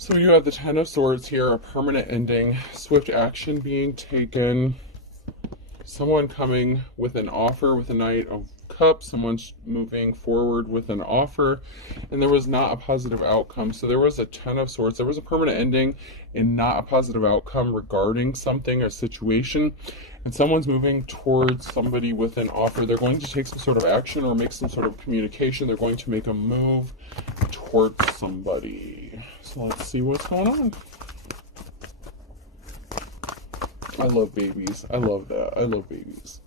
So you have the Ten of Swords here, a permanent ending, swift action being taken, someone coming with an offer with a Knight of Cups, someone's moving forward with an offer, and there was not a positive outcome. So there was a Ten of Swords, there was a permanent ending and not a positive outcome regarding something, a situation, and someone's moving towards somebody with an offer. They're going to take some sort of action or make some sort of communication. They're going to make a move towards somebody. So let's see what's going on. I love babies. I love that. I love babies.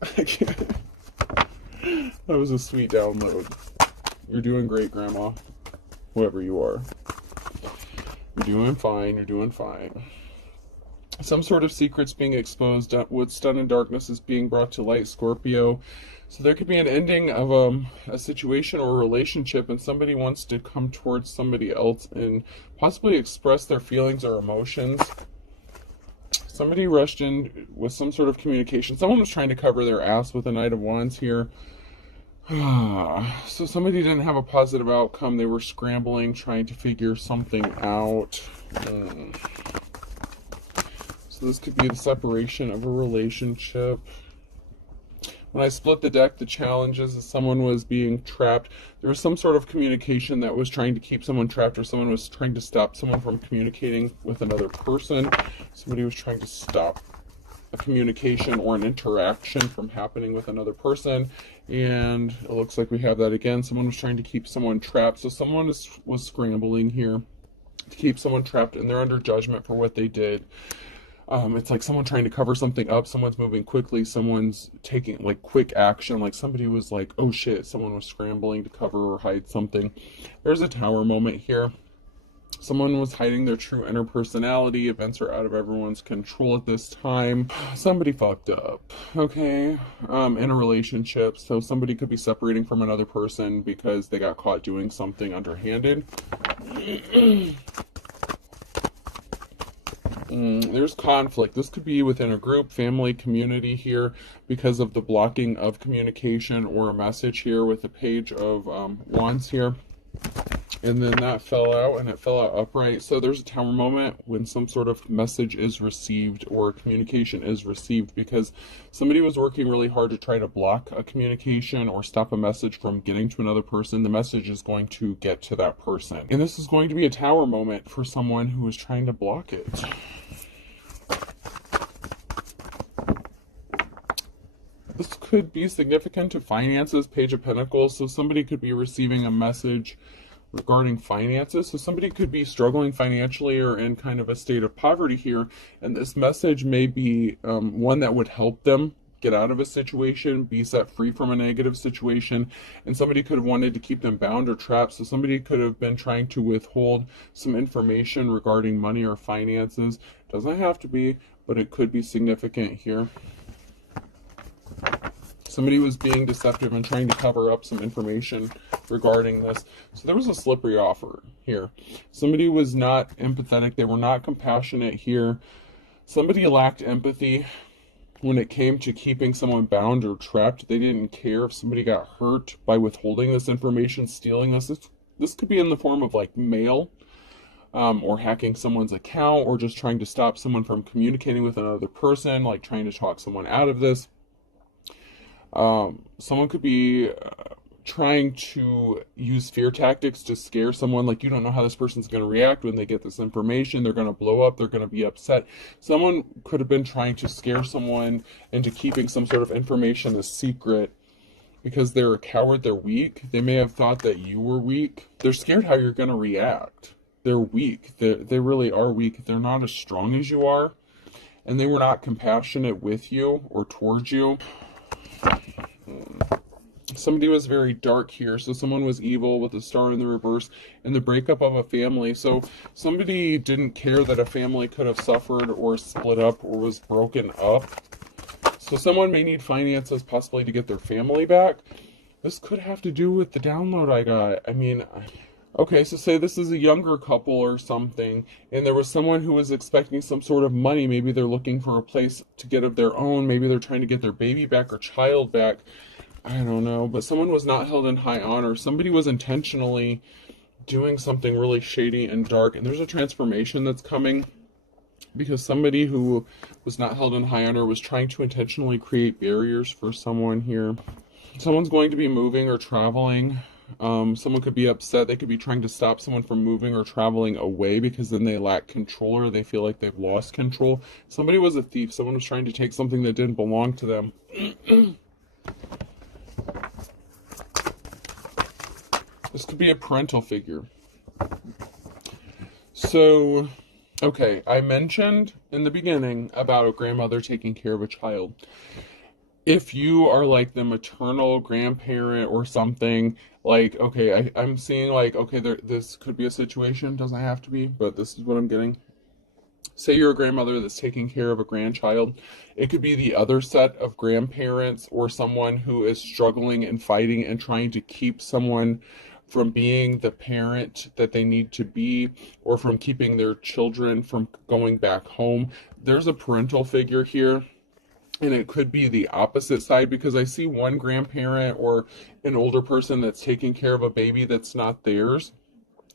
That was a sweet download. You're doing great, Grandma. Whoever you are. You're doing fine. You're doing fine. Some sort of secrets being exposed. What's done in darkness is being brought to light, Scorpio. So there could be an ending of a situation or a relationship, and somebody wants to come towards somebody else and possibly express their feelings or emotions. Somebody rushed in with some sort of communication. Someone was trying to cover their ass with a Knight of Wands here. So somebody didn't have a positive outcome. They were scrambling, trying to figure something out. So this could be the separation of a relationship. When I split the deck, the challenges is someone was being trapped. There was some sort of communication that was trying to keep someone trapped, or someone was trying to stop someone from communicating with another person. Somebody was trying to stop a communication or an interaction from happening with another person. And it looks like we have that again. Someone was trying to keep someone trapped. So someone was scrambling here to keep someone trapped, and they're under judgment for what they did. It's like someone trying to cover something up, someone's moving quickly, someone's taking like quick action, like somebody was like, oh shit, someone was scrambling to cover or hide something. There's a Tower moment here. Someone was hiding their true inner personality. Events are out of everyone's control at this time. Somebody fucked up, okay, in a relationship. So somebody could be separating from another person because they got caught doing something underhanded. There's conflict. This could be within a group, family, community here because of the blocking of communication or a message here with the Page of Wands here. And then that fell out, and it fell out upright. So there's a Tower moment when some sort of message is received or communication is received because somebody was working really hard to try to block a communication or stop a message from getting to another person. The message is going to get to that person. And this is going to be a Tower moment for someone who is trying to block it. This could be significant to finances, Page of Pentacles. So somebody could be receiving a message regarding finances. So somebody could be struggling financially or in kind of a state of poverty here. And this message may be one that would help them get out of a situation, be set free from a negative situation. And somebody could have wanted to keep them bound or trapped. So somebody could have been trying to withhold some information regarding money or finances. Doesn't have to be, but it could be significant here. Somebody was being deceptive and trying to cover up some information regarding this. So there was a slippery offer here. Somebody was not empathetic. They were not compassionate here. Somebody lacked empathy when it came to keeping someone bound or trapped. They didn't care if somebody got hurt by withholding this information, stealing this. This could be in the form of like mail, or hacking someone's account, or just trying to stop someone from communicating with another person, like trying to talk someone out of this. Someone could be trying to use fear tactics to scare someone, like you don't know how this person's going to react when they get this information. They're going to blow up. They're going to be upset. Someone could have been trying to scare someone into keeping some sort of information a secret because they're a coward. They're weak. They may have thought that you were weak. They're scared how you're going to react. They're weak. They really are weak. They're not as strong as you are, and they were not compassionate with you or towards you. Somebody was very dark here. So someone was evil with a star in the reverse, and the breakup of a family. So somebody didn't care that a family could have suffered or split up or was broken up. So someone may need finances possibly to get their family back. This could have to do with the download I got. I mean, okay, so say this is a younger couple or something, and there was someone who was expecting some sort of money. Maybe they're looking for a place to get of their own. Maybe they're trying to get their baby back or child back. I don't know, but someone was not held in high honor. Somebody was intentionally doing something really shady and dark, and there's a transformation that's coming because somebody who was not held in high honor was trying to intentionally create barriers for someone here. Someone's going to be moving or traveling. Someone could be upset. They could be trying to stop someone from moving or traveling away because then they lack control or they feel like they've lost control. Somebody was a thief. Someone was trying to take something that didn't belong to them. This could be a parental figure. So, okay, I mentioned in the beginning about a grandmother taking care of a child. If you are like the maternal grandparent or something, like, okay, I'm seeing like, okay, this could be a situation, doesn't have to be, but this is what I'm getting. Say you're a grandmother that's taking care of a grandchild. It could be the other set of grandparents or someone who is struggling and fighting and trying to keep someone from being the parent that they need to be, or from keeping their children from going back home. There's a parental figure here. And it could be the opposite side because I see one grandparent or an older person that's taking care of a baby that's not theirs.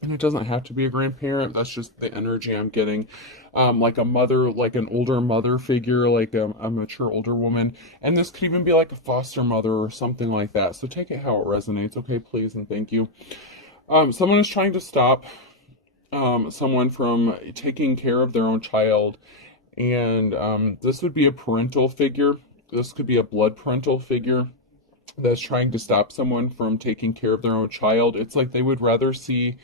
And it doesn't have to be a grandparent. That's just the energy I'm getting. Like a mother, like an older mother figure, like a mature older woman. And this could even be like a foster mother or something like that. So take it how it resonates. Okay, please and thank you. Someone is trying to stop someone from taking care of their own child. And this would be a parental figure. This could be a blood parental figure that's trying to stop someone from taking care of their own child. It's like they would rather see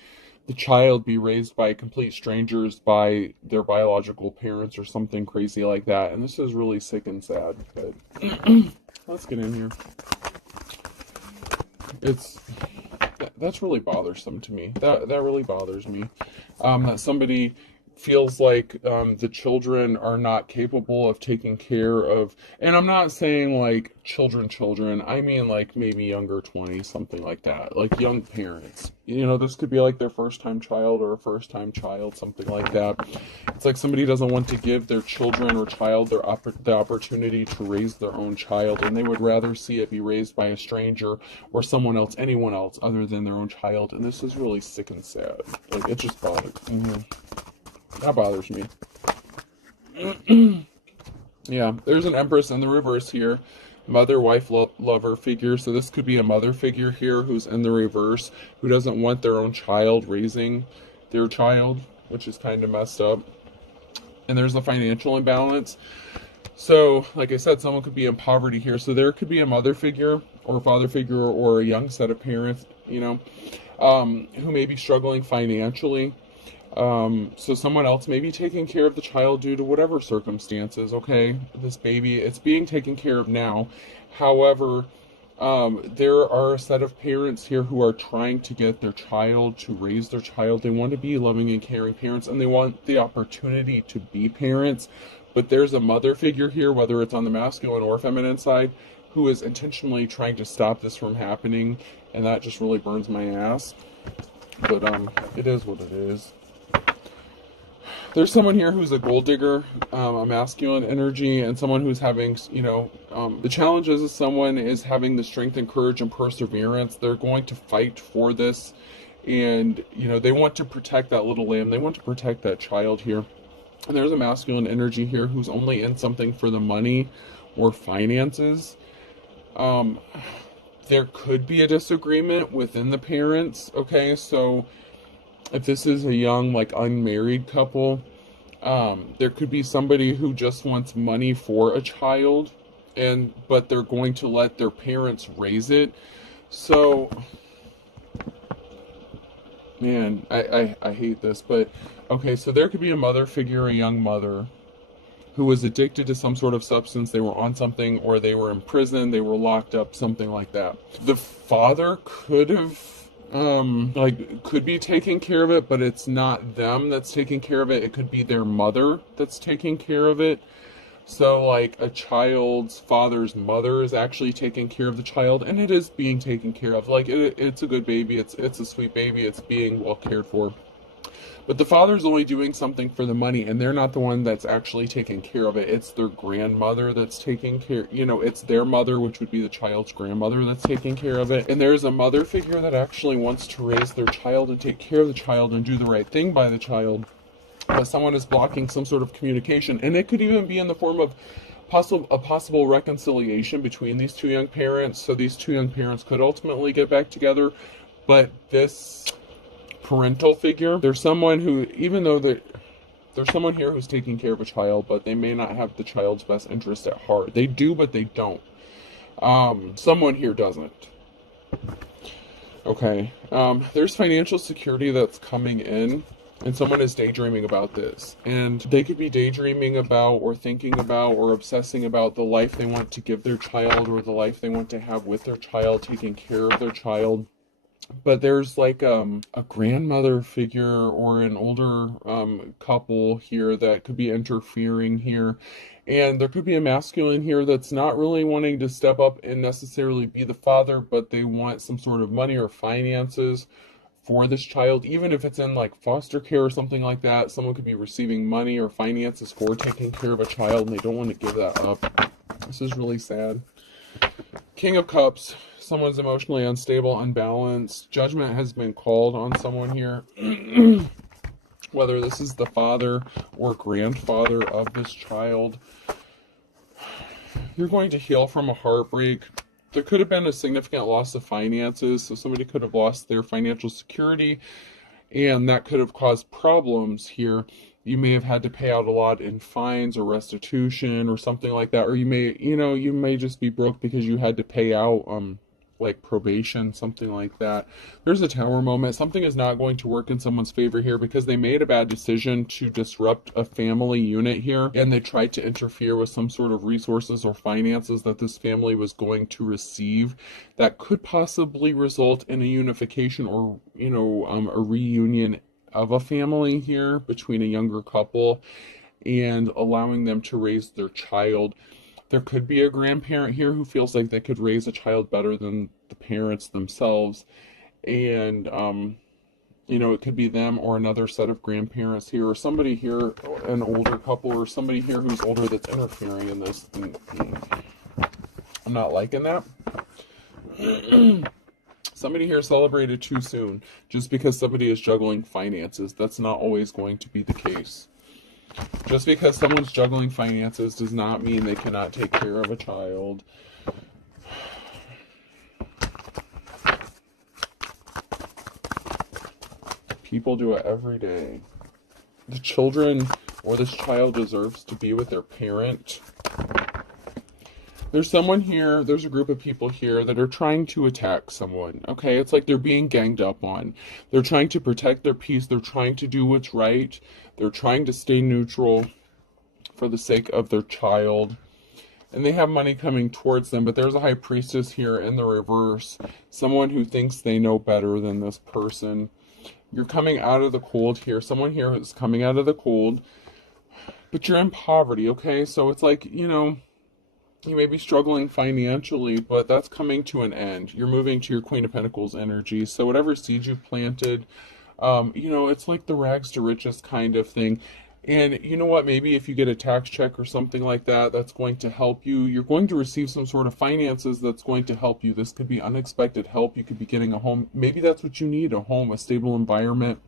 the child be raised by complete strangers, by their biological parents or something crazy like that. And this is really sick and sad. But let's get in here. That's really bothersome to me. That really bothers me. That somebody feels like the children are not capable of taking care of, and I'm not saying like children, I mean like maybe younger 20, something like that, like young parents. You know, this could be like their first time child or a first time child, something like that. It's like somebody doesn't want to give their children or child the opportunity to raise their own child, and they would rather see it be raised by a stranger or someone else, anyone else other than their own child. And this is really sick and sad. Like, it just bothers me. That bothers me. Yeah, there's an Empress in the reverse here. Mother, wife, lover figure. So this could be a mother figure here who's in the reverse, who doesn't want their own child raising their child, which is kind of messed up. And there's a financial imbalance. So, like I said, someone could be in poverty here. So there could be a mother figure or a father figure or a young set of parents, you know, who may be struggling financially. So someone else may be taking care of the child due to whatever circumstances, okay? This baby, it's being taken care of now. However, there are a set of parents here who are trying to get their child to raise their child. They want to be loving and caring parents, and they want the opportunity to be parents. But there's a mother figure here, whether it's on the masculine or feminine side, who is intentionally trying to stop this from happening, and that just really burns my ass. But it is what it is. There's someone here who's a gold digger, a masculine energy, and someone who's having, you know, the challenge is someone is having the strength and courage and perseverance. They're going to fight for this, and, you know, they want to protect that little lamb. They want to protect that child here. And there's a masculine energy here who's only in something for the money or finances. There could be a disagreement within the parents, okay? So if this is a young, like, unmarried couple, there could be somebody who just wants money for a child, but they're going to let their parents raise it. So, man, I hate this, but okay, so there could be a mother figure, a young mother, who was addicted to some sort of substance. They were on something, or they were in prison, they were locked up, something like that. The father could have could be taking care of it, but it's not them that's taking care of it. It could be their mother that's taking care of it. So, like, a child's father's mother is actually taking care of the child, and it is being taken care of. Like, it's a good baby. It's a sweet baby. It's being well cared for. But the father's only doing something for the money, and they're not the one that's actually taking care of it. It's their grandmother that's taking care, it's their mother, which would be the child's grandmother, that's taking care of it. And there's a mother figure that actually wants to raise their child and take care of the child and do the right thing by the child. But someone is blocking some sort of communication. And it could even be in the form of a possible reconciliation between these two young parents. So these two young parents could ultimately get back together. But this parental figure, there's someone who, even though there's someone here who's taking care of a child, but they may not have the child's best interest at heart. They do, but they don't. Someone here doesn't. Okay. There's financial security that's coming in, and someone is daydreaming about this. And they could be daydreaming about, or thinking about, or obsessing about the life they want to give their child, or the life they want to have with their child, taking care of their child. But there's like a grandmother figure or an older couple here that could be interfering here. And there could be a masculine here that's not really wanting to step up and necessarily be the father, but they want some sort of money or finances for this child, even if it's in like foster care or something like that. Someone could be receiving money or finances for taking care of a child, and they don't want to give that up. This is really sad. King of Cups. Someone's emotionally unstable, unbalanced. Judgment has been called on someone here. Whether this is the father or grandfather of this child. You're going to heal from a heartbreak. There could have been a significant loss of finances, so somebody could have lost their financial security, and that could have caused problems here. You may have had to pay out a lot in fines or restitution or something like that, or you may just be broke because you had to pay out like probation, something like that. There's a Tower moment. Something is not going to work in someone's favor here because they made a bad decision to disrupt a family unit here, and they tried to interfere with some sort of resources or finances that this family was going to receive that could possibly result in a unification or a reunion of a family here between a younger couple and allowing them to raise their child. There could be a grandparent here who feels like they could raise a child better than the parents themselves. And, it could be them or another set of grandparents here, or somebody here, an older couple, or somebody here who's older that's interfering in this. I'm not liking that. Somebody here celebrated too soon. Just because somebody is juggling finances, that's not always going to be the case. Just because someone's juggling finances does not mean they cannot take care of a child. People do it every day. The children or this child deserves to be with their parent. There's someone here, there's a group of people here that are trying to attack someone, okay? It's like they're being ganged up on. They're trying to protect their peace. They're trying to do what's right. They're trying to stay neutral for the sake of their child. And they have money coming towards them, but there's a high priestess here in the reverse. Someone who thinks they know better than this person. You're coming out of the cold here. Someone here is coming out of the cold, but you're in poverty, okay? So it's like, you may be struggling financially, but that's coming to an end. You're moving to your Queen of Pentacles energy. So whatever seeds you've planted, it's like the rags to riches kind of thing. And you know what? Maybe if you get a tax check or something like that, that's going to help you. You're going to receive some sort of finances that's going to help you. This could be unexpected help. You could be getting a home. Maybe that's what you need, a home, a stable environment.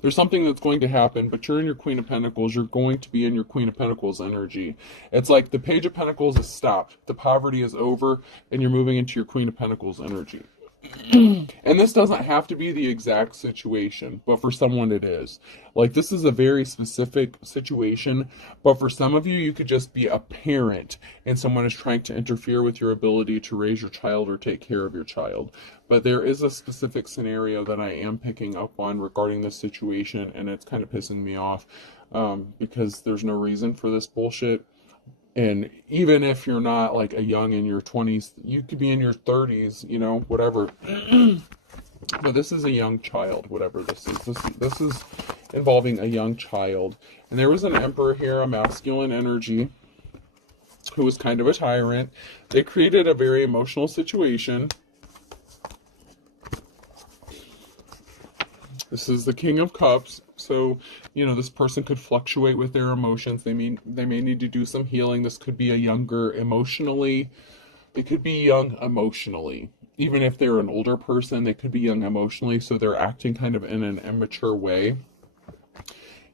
There's something that's going to happen, but you're in your Queen of Pentacles. You're going to be in your Queen of Pentacles energy. It's like the Page of Pentacles is stopped. The poverty is over, and you're moving into your Queen of Pentacles energy. And this doesn't have to be the exact situation, but for someone it is. Like, this is a very specific situation, but for some of you, you could just be a parent and someone is trying to interfere with your ability to raise your child or take care of your child. But there is a specific scenario that I am picking up on regarding this situation, and it's kind of pissing me off because there's no reason for this bullshit. And even if you're not like a young in your 20s, you could be in your 30s, whatever. But this is a young child, whatever this is. This is involving a young child. And there was an emperor here, a masculine energy, who was kind of a tyrant. They created a very emotional situation. This is the King of Cups. So, you know, this person could fluctuate with their emotions. They may need to do some healing. This could be a younger emotionally. They could be young emotionally. Even if they're an older person, they could be young emotionally, so they're acting kind of in an immature way.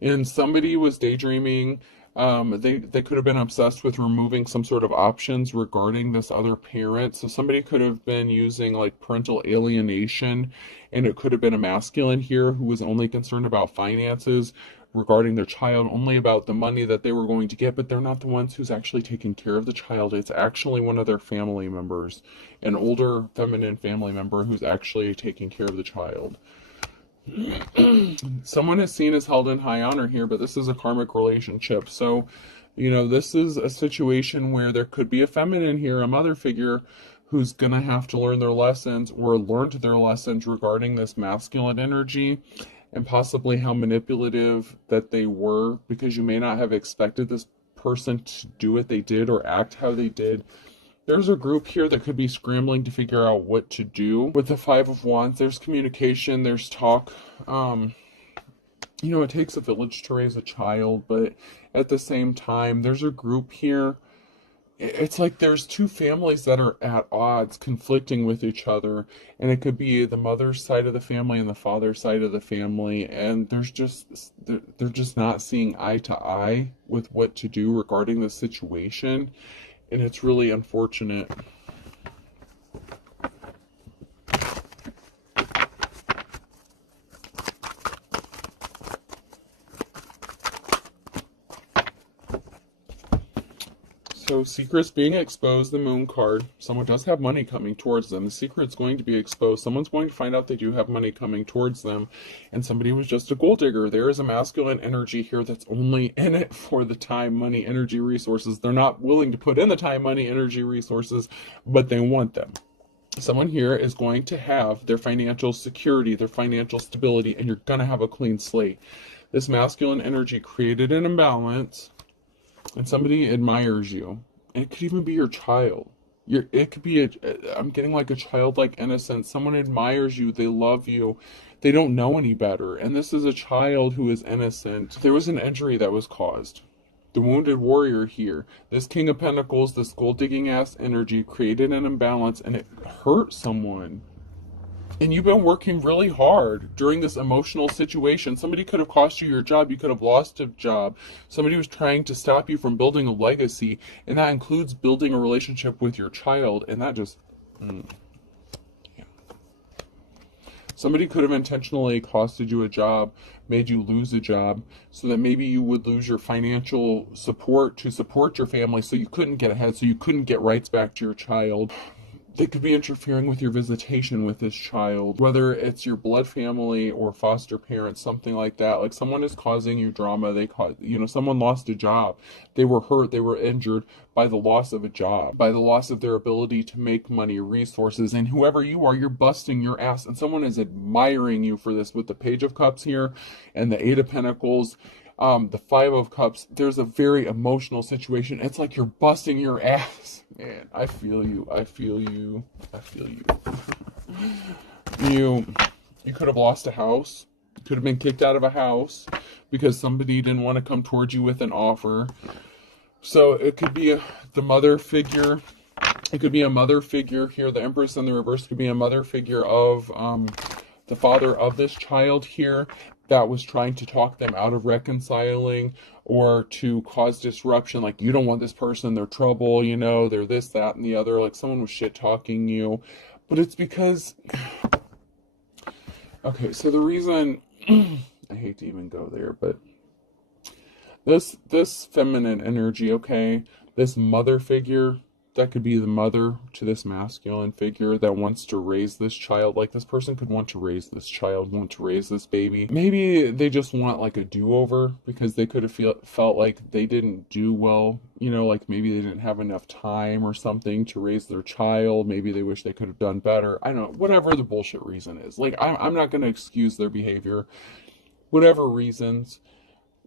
And somebody was daydreaming. They could have been obsessed with removing some sort of options regarding this other parent. So somebody could have been using like parental alienation, and it could have been a masculine here who was only concerned about finances regarding their child, only about the money that they were going to get, but they're not the ones who's actually taking care of the child. It's actually one of their family members, an older feminine family member who's actually taking care of the child. Someone is seen as held in high honor here, but this is a karmic relationship. So, you know, this is a situation where there could be a feminine here, a mother figure, who's going to have to learn their lessons or learned their lessons regarding this masculine energy and possibly how manipulative that they were, because you may not have expected this person to do what they did or act how they did. There's a group here that could be scrambling to figure out what to do. With the Five of Wands, there's communication, there's talk. You know, it takes a village to raise a child, but at the same time, there's a group here. It's like there's two families that are at odds, conflicting with each other, and it could be the mother's side of the family and the father's side of the family, and they're just not seeing eye to eye with what to do regarding the situation, and it's really unfortunate. So secrets being exposed, the Moon card. Someone does have money coming towards them. The secret's going to be exposed. Someone's going to find out they do have money coming towards them. And somebody was just a gold digger. There is a masculine energy here that's only in it for the time, money, energy, resources. They're not willing to put in the time, money, energy, resources, but they want them. Someone here is going to have their financial security, their financial stability, and you're going to have a clean slate. This masculine energy created an imbalance. And somebody admires you. It could even be your child. It could be I'm getting like a childlike innocence. Someone admires you. They love you. They don't know any better. And this is a child who is innocent. There was an injury that was caused. The wounded warrior here. This King of Pentacles, this gold digging ass energy created an imbalance and it hurt someone. And you've been working really hard during this emotional situation. Somebody could have cost you your job. You could have lost a job. Somebody was trying to stop you from building a legacy. And that includes building a relationship with your child. And that just... yeah. Somebody could have intentionally costed you a job, made you lose a job, so that maybe you would lose your financial support to support your family, so you couldn't get ahead, so you couldn't get rights back to your child. They could be interfering with your visitation with this child, whether it's your blood family or foster parents, something like that. Like someone is causing you drama. Someone lost a job. They were hurt. They were injured by the loss of a job, by the loss of their ability to make money, resources. And whoever you are, you're busting your ass. And someone is admiring you for this with the Page of Cups here and the Eight of Pentacles. The Five of Cups, there's a very emotional situation. It's like you're busting your ass. Man, I feel you. I feel you. I feel you. You could have lost a house. You could have been kicked out of a house because somebody didn't want to come towards you with an offer. So it could be the mother figure. It could be a mother figure here. The Empress in the reverse could be a mother figure of the father of this child here that was trying to talk them out of reconciling or to cause disruption. Like, you don't want this person, they're trouble, they're this, that, and the other. Like, someone was shit-talking you. But it's because... okay, so the reason... I hate to even go there, but... This feminine energy, okay? This mother figure... that could be the mother to this masculine figure that wants to raise this child. Like, this person could want to raise this child, want to raise this baby. Maybe they just want like a do-over because they could have felt like they didn't do well. Like maybe they didn't have enough time or something to raise their child. Maybe they wish they could have done better. I don't know, whatever the bullshit reason is. Like, I'm not going to excuse their behavior. Whatever reasons,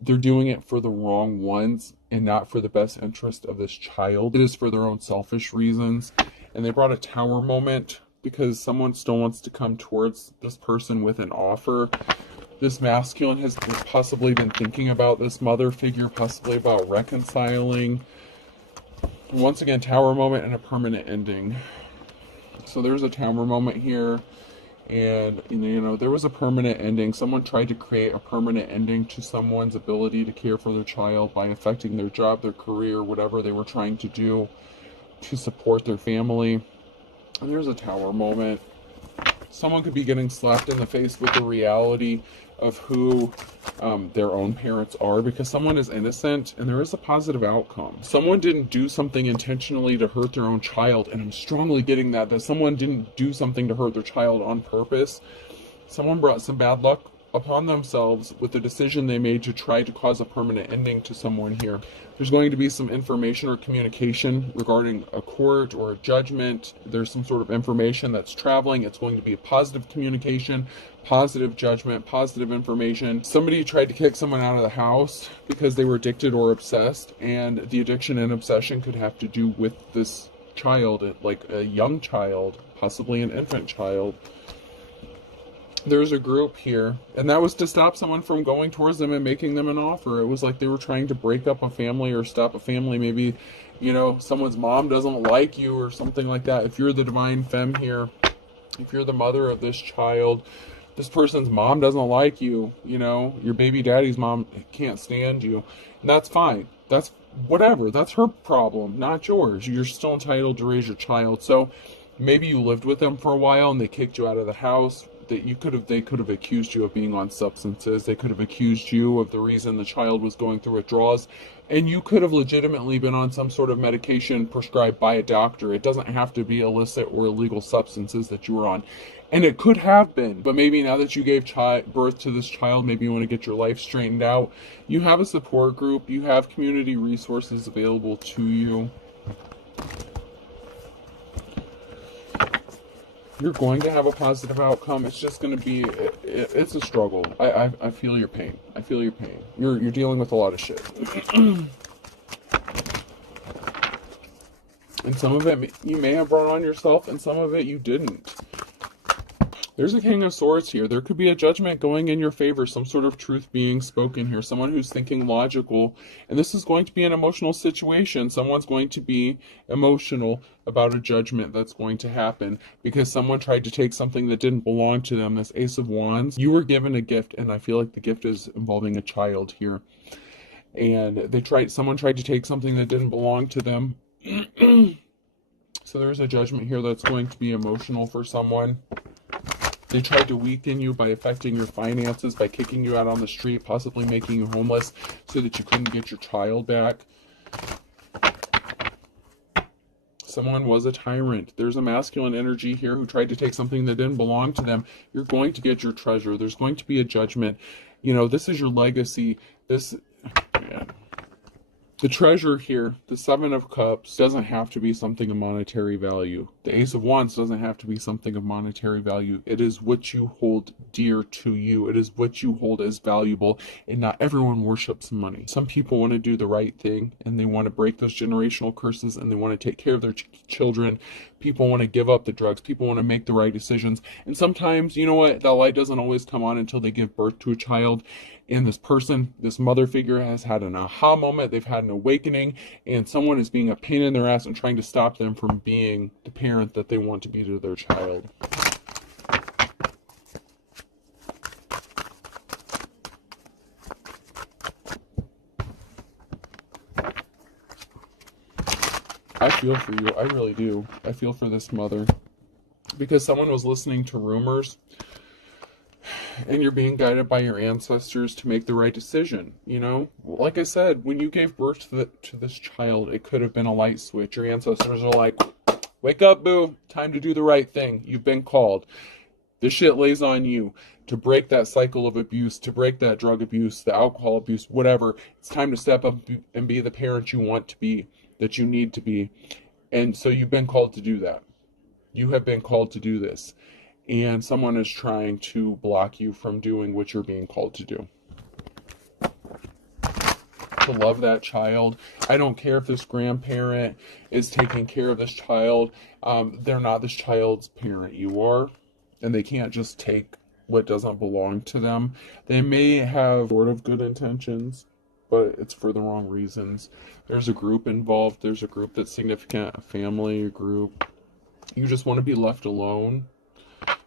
they're doing it for the wrong ones and not for the best interest of this child. It is for their own selfish reasons. And they brought a tower moment because someone still wants to come towards this person with an offer. This masculine has possibly been thinking about this mother figure, possibly about reconciling. Once again, tower moment and a permanent ending. So there's a tower moment here. And, you know, there was a permanent ending. Someone tried to create a permanent ending to someone's ability to care for their child by affecting their job, their career, whatever they were trying to do to support their family. And there's a tower moment. Someone could be getting slapped in the face with the reality of who their own parents are, because someone is innocent and there is a positive outcome. Someone didn't do something intentionally to hurt their own child, and I'm strongly getting that someone didn't do something to hurt their child on purpose. Someone brought some bad luck upon themselves with the decision they made to try to cause a permanent ending to someone here. There's going to be some information or communication regarding a court or a judgment. There's some sort of information that's traveling. It's going to be a positive communication, positive judgment, positive information. Somebody tried to kick someone out of the house because they were addicted or obsessed, and the addiction and obsession could have to do with this child, like a young child, possibly an infant child. There's a group here, and that was to stop someone from going towards them and making them an offer. It was like they were trying to break up a family or stop a family. Maybe, you know, someone's mom doesn't like you or something like that. If you're the divine femme here, if you're the mother of this child, this person's mom doesn't like you, you know, your baby daddy's mom can't stand you, and that's fine. That's whatever. That's her problem, not yours. You're still entitled to raise your child. So maybe you lived with them for a while and they kicked you out of the house. That they could have accused you of being on substances. They could have accused you of the reason the child was going through withdrawals, and you could have legitimately been on some sort of medication prescribed by a doctor. It doesn't have to be illicit or illegal substances that you were on, and it could have been. But maybe now that you gave birth to this child, maybe you want to get your life straightened out. You have a support group. You have community resources available to you. You're going to have a positive outcome. It's just going to be, it's a struggle. I feel your pain. I feel your pain. You're dealing with a lot of shit. And some of it you may have brought on yourself, and some of it you didn't. There's a King of Swords here. There could be a judgment going in your favor, some sort of truth being spoken here, someone who's thinking logical, and this is going to be an emotional situation. Someone's going to be emotional about a judgment that's going to happen because someone tried to take something that didn't belong to them. This Ace of Wands, you were given a gift, and I feel like the gift is involving a child here. And someone tried to take something that didn't belong to them. So there's a judgment here that's going to be emotional for someone. They tried to weaken you by affecting your finances, by kicking you out on the street, possibly making you homeless so that you couldn't get your child back. Someone was a tyrant. There's a masculine energy here who tried to take something that didn't belong to them. You're going to get your treasure. There's going to be a judgment. You know, this is your legacy. The treasure here, the Seven of Cups, doesn't have to be something of monetary value. The Ace of Wands doesn't have to be something of monetary value. It is what you hold dear to you. It is what you hold as valuable, and not everyone worships money. Some people want to do the right thing, and they want to break those generational curses, and they want to take care of their children. People want to give up the drugs. People want to make the right decisions. And sometimes, you know what, that light doesn't always come on until they give birth to a child. And this person, this mother figure, has had an aha moment. They've had an awakening, and someone is being a pain in their ass and trying to stop them from being the parent that they want to be to their child. I feel for you. I really do. I feel for this mother. Because someone was listening to rumors, and you're being guided by your ancestors to make the right decision, you know? Like I said, when you gave birth to this child, it could have been a light switch. Your ancestors are like, wake up, boo. Time to do the right thing. You've been called. This shit lays on you to break that cycle of abuse, to break that drug abuse, the alcohol abuse, whatever. It's time to step up and be the parent you want to be, that you need to be. And so you've been called to do that. You have been called to do this. And someone is trying to block you from doing what you're being called to do. To love that child. I don't care if this grandparent is taking care of this child. They're not this child's parent. You are. And they can't just take what doesn't belong to them. They may have sort of good intentions, but it's for the wrong reasons. There's a group involved. There's a group that's significant, a family, a group. You just want to be left alone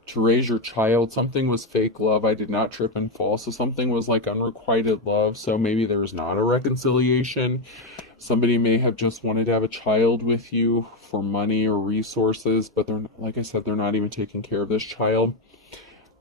to raise your child. Something was fake love. I did not trip and fall. So something was like unrequited love. So maybe there was not a reconciliation. Somebody may have just wanted to have a child with you for money or resources, but they're, like I said, they're not even taking care of this child.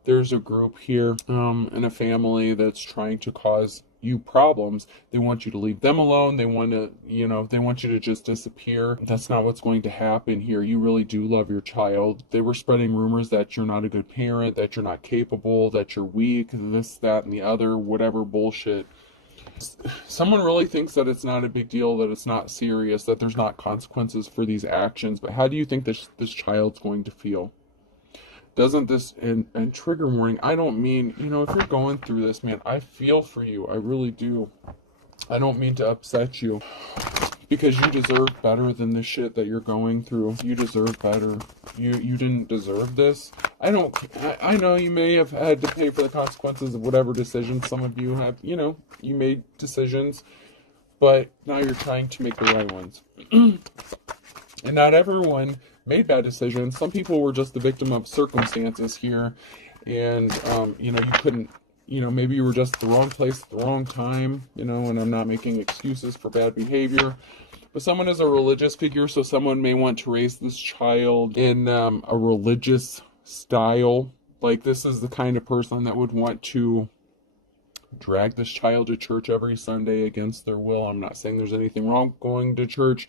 There's a group here in a family that's trying to cause you problems. They want you to leave them alone. They want to, they want you to just disappear. That's not what's going to happen here. You really do love your child. They were spreading rumors that you're not a good parent, that you're not capable, that you're weak, this, that, and the other, whatever bullshit. Someone really thinks that it's not a big deal, that it's not serious, that there's not consequences for these actions. But how do you think this child's going to feel? Doesn't this, and trigger warning, I don't mean, if you're going through this, man, I feel for you. I really do. I don't mean to upset you, because you deserve better than the shit that you're going through. You deserve better. You didn't deserve this. I know you may have had to pay for the consequences of whatever decisions some of you have, you made decisions, but now you're trying to make the right ones. And not everyone made bad decisions. Some people were just the victim of circumstances here, and you couldn't, maybe you were just at the wrong place at the wrong time, and I'm not making excuses for bad behavior. But someone is a religious figure, so someone may want to raise this child in a religious style. Like, this is the kind of person that would want to drag this child to church every Sunday against their will. I'm not saying there's anything wrong going to church,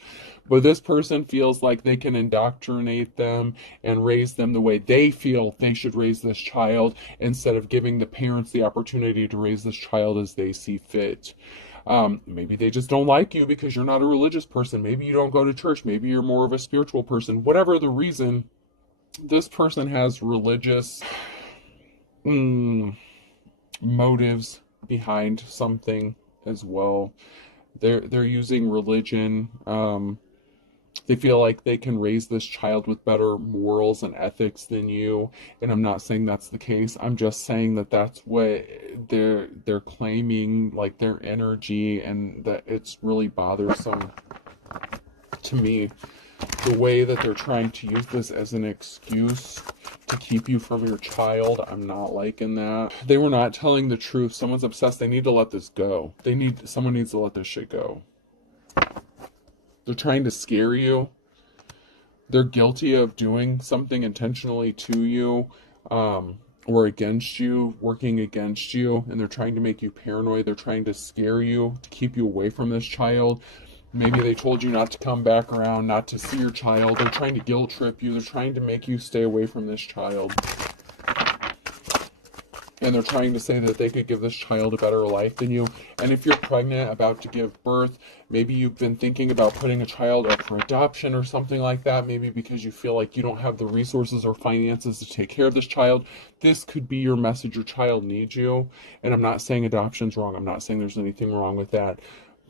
but this person feels like they can indoctrinate them and raise them the way they feel they should raise this child, instead of giving the parents the opportunity to raise this child as they see fit. Maybe they just don't like you because you're not a religious person. Maybe you don't go to church. Maybe you're more of a spiritual person. Whatever the reason, this person has religious motives behind something as well. They're using religion. They feel like they can raise this child with better morals and ethics than you, and I'm not saying that's the case. I'm just saying that that's what they're claiming, like their energy, and that it's really bothersome to me, the way that they're trying to use this as an excuse to keep you from your child. I'm not liking that. They were not telling the truth. Someone's obsessed. They need to let this go. Someone needs to let this shit go. They're trying to scare you. They're guilty of doing something intentionally to you, or against you, working against you, and they're trying to make you paranoid. They're trying to scare you, to keep you away from this child. Maybe they told you not to come back around, not to see your child. They're trying to guilt trip you. They're trying to make you stay away from this child. And they're trying to say that they could give this child a better life than you. And if you're pregnant, about to give birth, maybe you've been thinking about putting a child up for adoption or something like that, maybe because you feel like you don't have the resources or finances to take care of this child. This could be your message. Your child needs you. And I'm not saying adoption's wrong. I'm not saying there's anything wrong with that.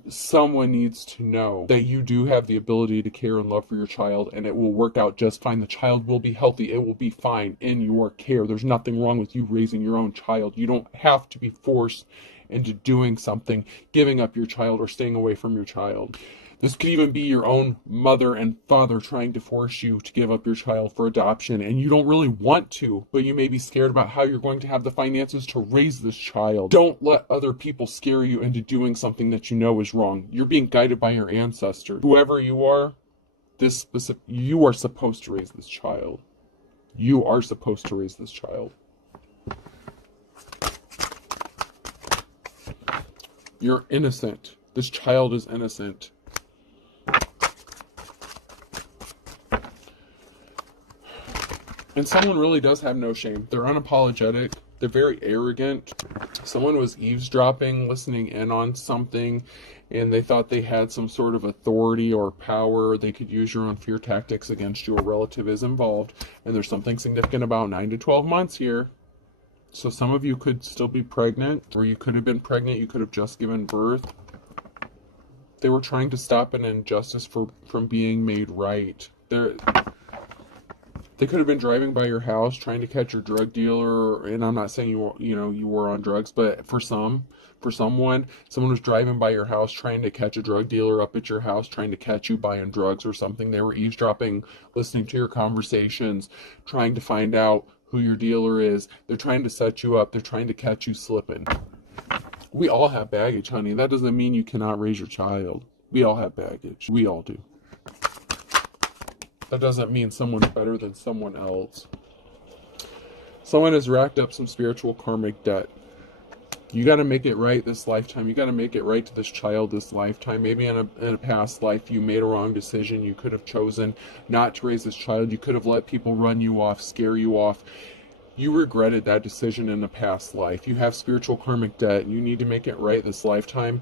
Someone needs to know that you do have the ability to care and love for your child, and it will work out just fine. The child will be healthy. It will be fine in your care. There's nothing wrong with you raising your own child. You don't have to be forced into doing something, giving up your child, or staying away from your child. This could even be your own mother and father trying to force you to give up your child for adoption, and you don't really want to, but you may be scared about how you're going to have the finances to raise this child. Don't let other people scare you into doing something that you know is wrong. You're being guided by your ancestors. Whoever you are, you are supposed to raise this child. You are supposed to raise this child. You're innocent. This child is innocent. And someone really does have no shame. They're unapologetic. They're very arrogant. Someone was eavesdropping, listening in on something, and they thought they had some sort of authority or power. They could use your own fear tactics against you. A relative is involved, and there's something significant about 9 to 12 months here. So some of you could still be pregnant, or you could have been pregnant. You could have just given birth. They were trying to stop an injustice from being made right. They could have been driving by your house trying to catch your drug dealer, and I'm not saying you were on drugs, but for someone was driving by your house trying to catch a drug dealer up at your house, trying to catch you buying drugs or something. They were eavesdropping, listening to your conversations, trying to find out who your dealer is. They're trying to set you up. They're trying to catch you slipping. We all have baggage, honey. That doesn't mean you cannot raise your child. We all have baggage. We all do. That doesn't mean someone's better than someone else. Someone has racked up some spiritual karmic debt. You got to make it right this lifetime. You got to make it right to this child this lifetime. Maybe in a past life you made a wrong decision. You could have chosen not to raise this child. You could have let people run you off, scare you off. You regretted that decision in a past life. You have spiritual karmic debt. You need to make it right this lifetime.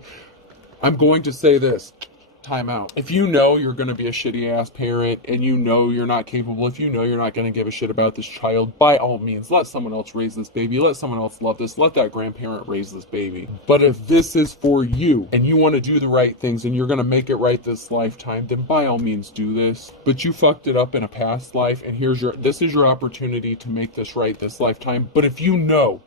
I'm going to say this. Time out. If you know you're going to be a shitty ass parent and you know you're not capable, if you know you're not going to give a shit about this child, by all means, let someone else raise this baby. Let someone else love this. Let that grandparent raise this baby. But if this is for you and you want to do the right things and you're going to make it right this lifetime, then by all means do this. But you fucked it up in a past life, and this is your opportunity to make this right this lifetime. But if you know,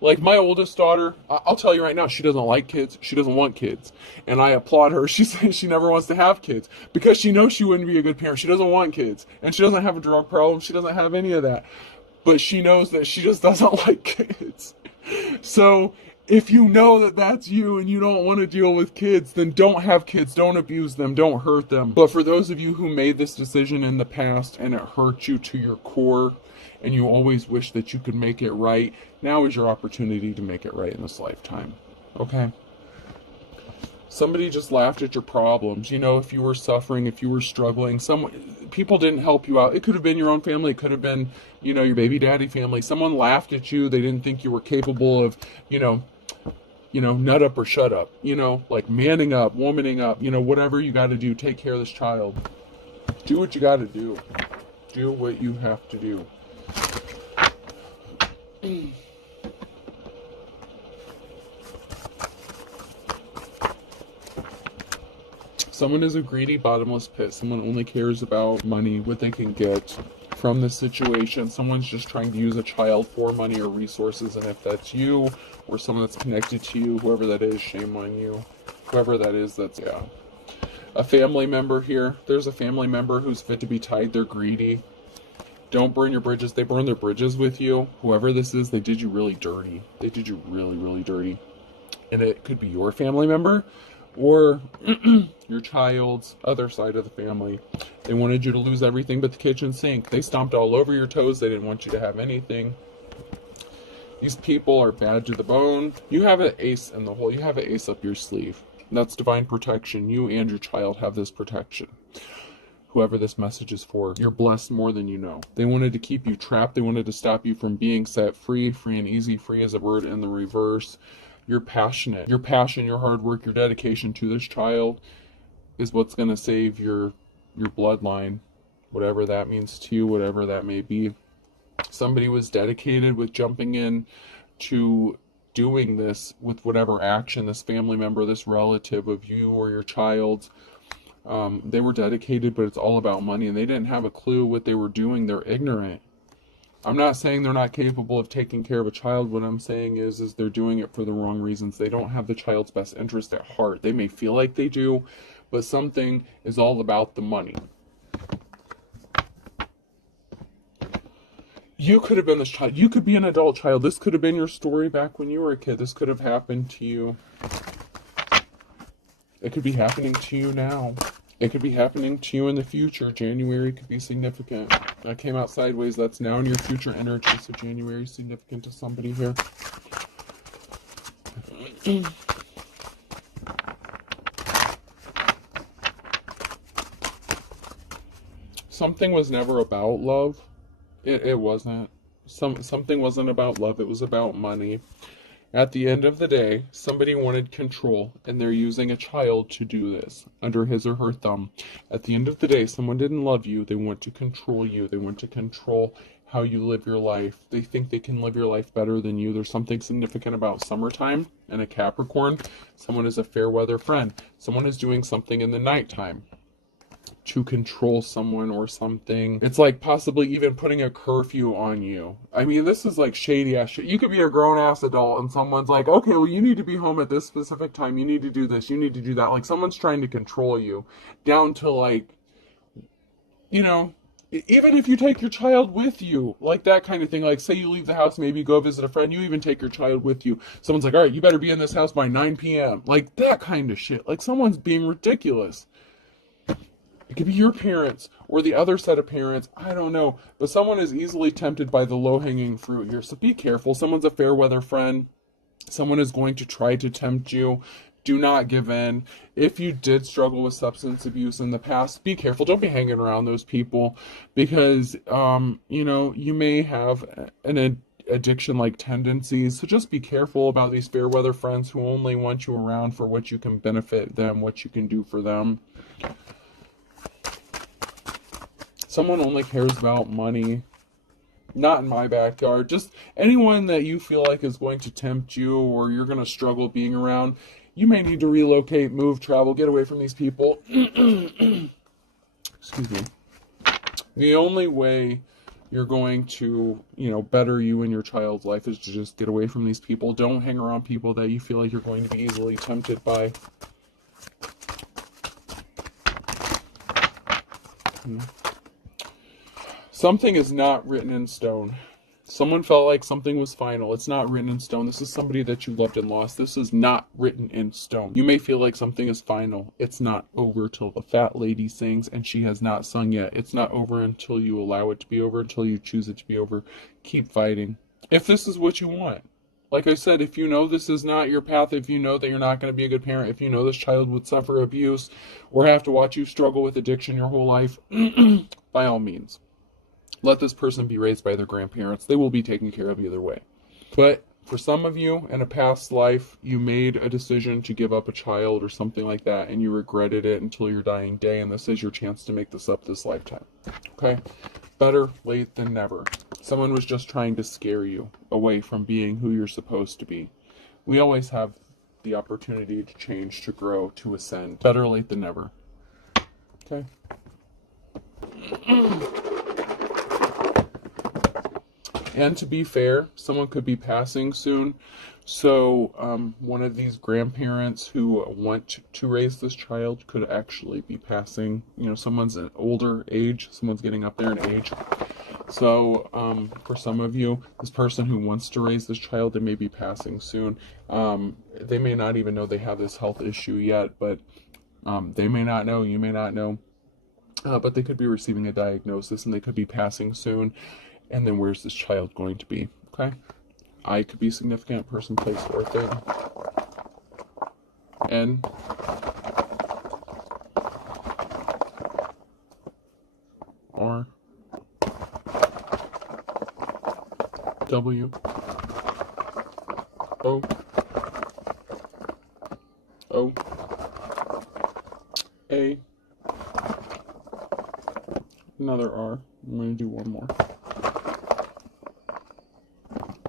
like my oldest daughter, I'll tell you right now, she doesn't like kids. She doesn't want kids. And I applaud her. She says she never wants to have kids because she knows she wouldn't be a good parent. She doesn't want kids. And she doesn't have a drug problem. She doesn't have any of that. But she knows that she just doesn't like kids. So if you know that that's you and you don't want to deal with kids, then don't have kids. Don't abuse them. Don't hurt them. But for those of you who made this decision in the past and it hurt you to your core, and you always wish that you could make it right, now is your opportunity to make it right in this lifetime. Okay? Somebody just laughed at your problems. You know, if you were suffering, if you were struggling, people didn't help you out. It could have been your own family. It could have been, your baby daddy family. Someone laughed at you. They didn't think you were capable of, nut up or shut up. Like manning up, womaning up, whatever you got to do. Take care of this child. Do what you got to do. Do what you have to do. Someone is a greedy, bottomless pit. Someone only cares about money, what they can get from the situation. Someone's just trying to use a child for money or resources, and if that's you or someone that's connected to you, whoever that is, shame on you. Whoever that is, yeah. A family member here. There's a family member who's fit to be tied. They're greedy. Don't burn your bridges. They burn their bridges with you. Whoever this is, they did you really dirty. They did you really, really dirty. And it could be your family member or your child's other side of the family. They wanted you to lose everything but the kitchen sink. They stomped all over your toes. They didn't want you to have anything. These people are bad to the bone. You have an ace in the hole. You have an ace up your sleeve. And that's divine protection. You and your child have this protection. Whoever this message is for, you're blessed more than you know. They wanted to keep you trapped. They wanted to stop you from being set free. Free and easy. Free is a word in the reverse. You're passionate. Your passion, your hard work, your dedication to this child is what's going to save your bloodline. Whatever that means to you, whatever that may be. Somebody was dedicated with jumping in to doing this with whatever action, this family member, this relative of you or your child's. They were dedicated, but it's all about money, and they didn't have a clue what they were doing. They're ignorant. I'm not saying they're not capable of taking care of a child. What I'm saying is they're doing it for the wrong reasons. They don't have the child's best interest at heart. They may feel like they do, but something is all about the money. You could have been this child. You could be an adult child. This could have been your story back when you were a kid. This could have happened to you. It could be happening to you now. It could be happening to you in the future. January could be significant. That came out sideways. That's now in your future energy. So January is significant to somebody here. Something was never about love. It wasn't. Something wasn't about love. It was about money. At the end of the day, somebody wanted control, and they're using a child to do this under his or her thumb. At the end of the day, someone didn't love you. They want to control you. They want to control how you live your life. They think they can live your life better than you. There's something significant about summertime and a Capricorn. Someone is a fair weather friend. Someone is doing something in the nighttime. to control someone or something. It's like possibly even putting a curfew on you. I mean, this is like shady ass shit. You could be a grown ass adult and someone's like, okay, well, you need to be home at this specific time. You need to do this. You need to do that. Like someone's trying to control you down to like, you know, even if you take your child with you, like that kind of thing. Like say you leave the house, maybe you go visit a friend, you even take your child with you. Someone's like, all right, you better be in this house by 9 p.m. Like that kind of shit. Like someone's being ridiculous. It could be your parents or the other set of parents. I don't know. But someone is easily tempted by the low-hanging fruit here. So be careful. Someone's a fair weather friend. Someone is going to try to tempt you. Do not give in. If you did struggle with substance abuse in the past, be careful. Don't be hanging around those people because, you may have an addiction-like tendencies. So just be careful about these fair weather friends who only want you around for what you can benefit them, what you can do for them. Someone only cares about money. Not in my backyard. Just anyone that you feel like is going to tempt you or you're going to struggle being around. You may need to relocate, move, travel, get away from these people. Excuse me. The only way you're going to, better you and your child's life is to just get away from these people. Don't hang around people that you feel like you're going to be easily tempted by. Something is not written in stone. Someone felt like something was final. It's not written in stone. This is somebody that you loved and lost. This is not written in stone. You may feel like something is final. It's not over till the fat lady sings, and she has not sung yet. It's not over until you allow it to be over, until you choose it to be over. Keep fighting. If this is what you want. Like I said, if you know this is not your path, if you know that you're not going to be a good parent, if you know this child would suffer abuse or have to watch you struggle with addiction your whole life, by all means. Let this person be raised by their grandparents. They will be taken care of either way. But for some of you, in a past life, you made a decision to give up a child or something like that, and you regretted it until your dying day, and this is your chance to make this up this lifetime. Okay? Better late than never. Someone was just trying to scare you away from being who you're supposed to be. We always have the opportunity to change, to grow, to ascend. Better late than never. Okay? And to be fair, someone could be passing soon. So one of these grandparents who want to raise this child could actually be passing. Someone's an older age. Someone's getting up there in age. So for some of you, this person who wants to raise this child, they may be passing soon. They may not even know they have this health issue yet, but they may not know. You may not know. But they could be receiving a diagnosis and they could be passing soon. And then where's this child going to be? Okay? I could be significant, person, place, or thing. N. R. W. O. O. A. Another R. I'm going to do one more.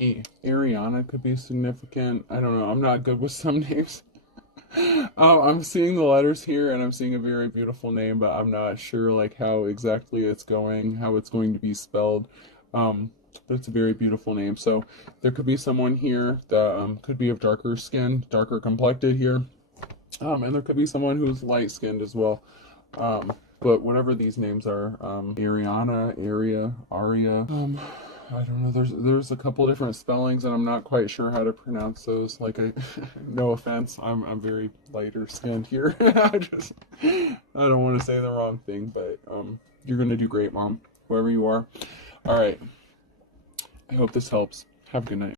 E. Ariana could be significant. I don't know. I'm not good with some names. I'm seeing the letters here, and I'm seeing a very beautiful name, but I'm not sure how exactly it's going, how it's going to be spelled. But it's a very beautiful name. So there could be someone here that could be of darker skin, darker complected here, and there could be someone who's light skinned as well. But whatever these names are, Ariana, Aria. I don't know. There's a couple different spellings, and I'm not quite sure how to pronounce those. No offense, I'm very lighter skinned here. I don't want to say the wrong thing, but you're gonna do great, Mom, wherever you are. All right. I hope this helps. Have a good night.